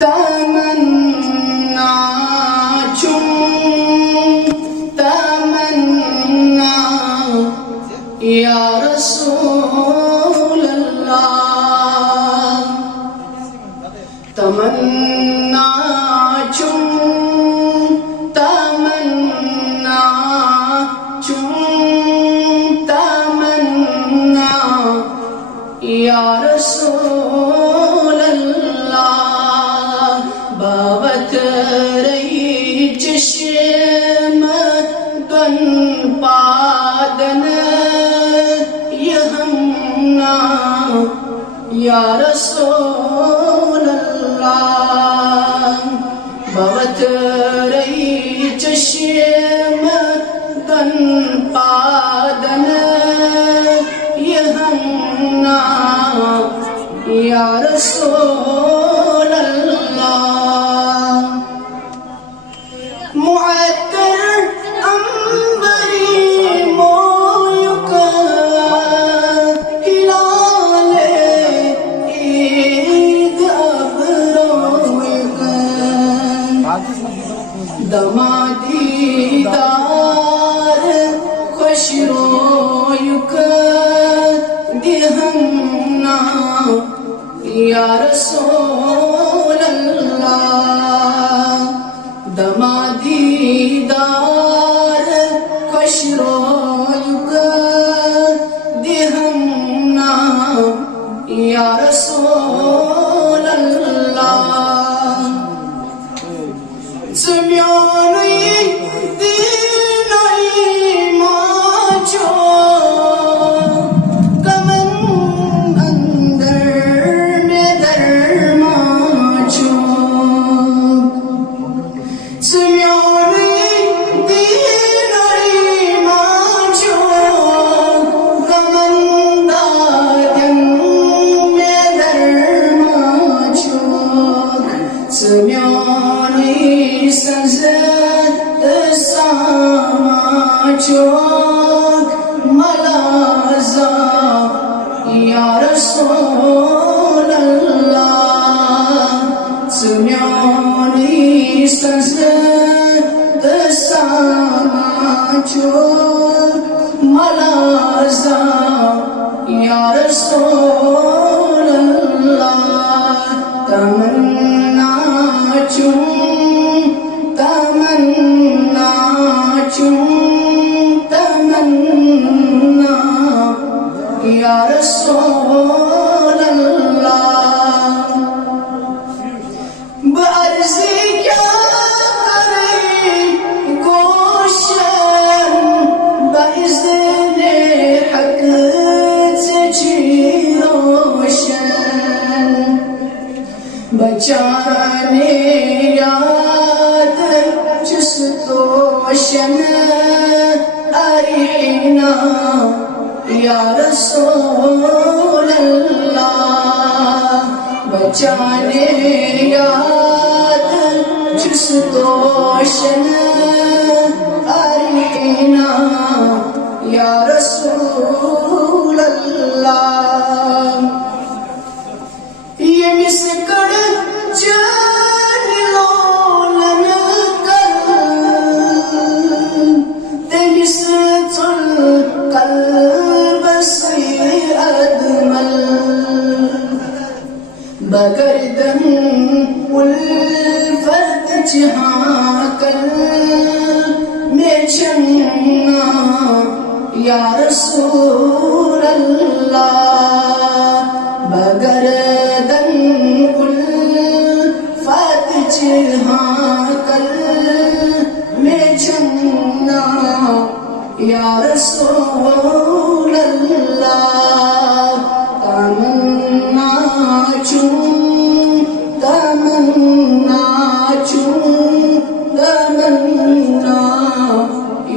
तमन्ना चुम तमन्ना या रसूल अल्लाह। तमन्ना चुम तमन्ना चुम तमन्ना या रसूल अल्लाह। बावत रही चश्म गन पादन यहमना या रसूल अल्लाह। बावत रही चश्म गन पादन यहमना या रसूल अल्लाह। मुअत्तर अंबरी मोयुक हिलाले ईद अबरोयुक दमादीदार खुशरोयुक दिहन्ना या रसूल अल्लाह। दमादीदार खुशरोयुक दिहन्ना या रसूल अल्लाह। सुम्योनुई दीनुई माचो कमन अंदर में दरमाचो। सुम्योनुई दीनुई माचो कमन दादन में दरमाचो। सुम्योनुई सजद सामाचो मलाजा या रसूल अल्लाह। सुम्योनुई सजद सामाचो मलाजा या रसूल अल्लाह। तमन्ना चुम तमन्ना चुम तमन्ना या रसूल अल्लाह। बअर्ज़ी क्या करे गोशन बइज़्ने हक से रोशन। बचाने याद चुस्तोशन अरिहना या रसूल अल्लाह। बचाने याद चुस्तोशन अरिहना या रसूल अल्लाह। ये मिसकड़ जान लोलन कर ते मिसतुल कल्ब से अदमल। बगरदन उल्फत जहाँ कल में चन्ना या रसूल अल्लाह। बगरदन उल्फत जहाँ कल में चन्ना या रसूल अल्लाह। तमन्ना चुम तमन्ना चुम तमन्ना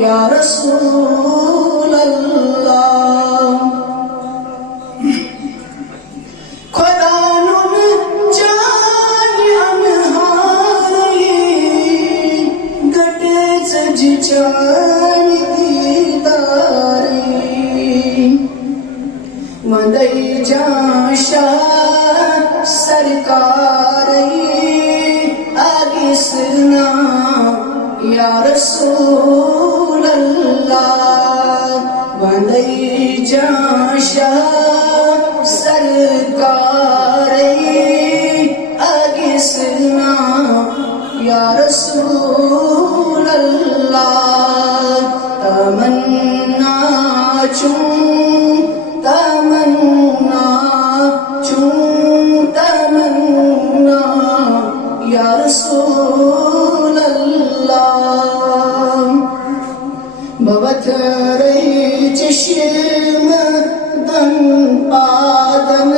या रसूल अल्लाह। खुदानुन जानी अनहारी गटे सज जानी दीदारी। मदई जाशा सरकार या रसूल अल्लाह वंदई जाशा सरकारे अगिसना या रसूल अल्लाह तमन्ना चूं तमन्ना या रसूल अल्लाह बवथरे चश्म दन पादन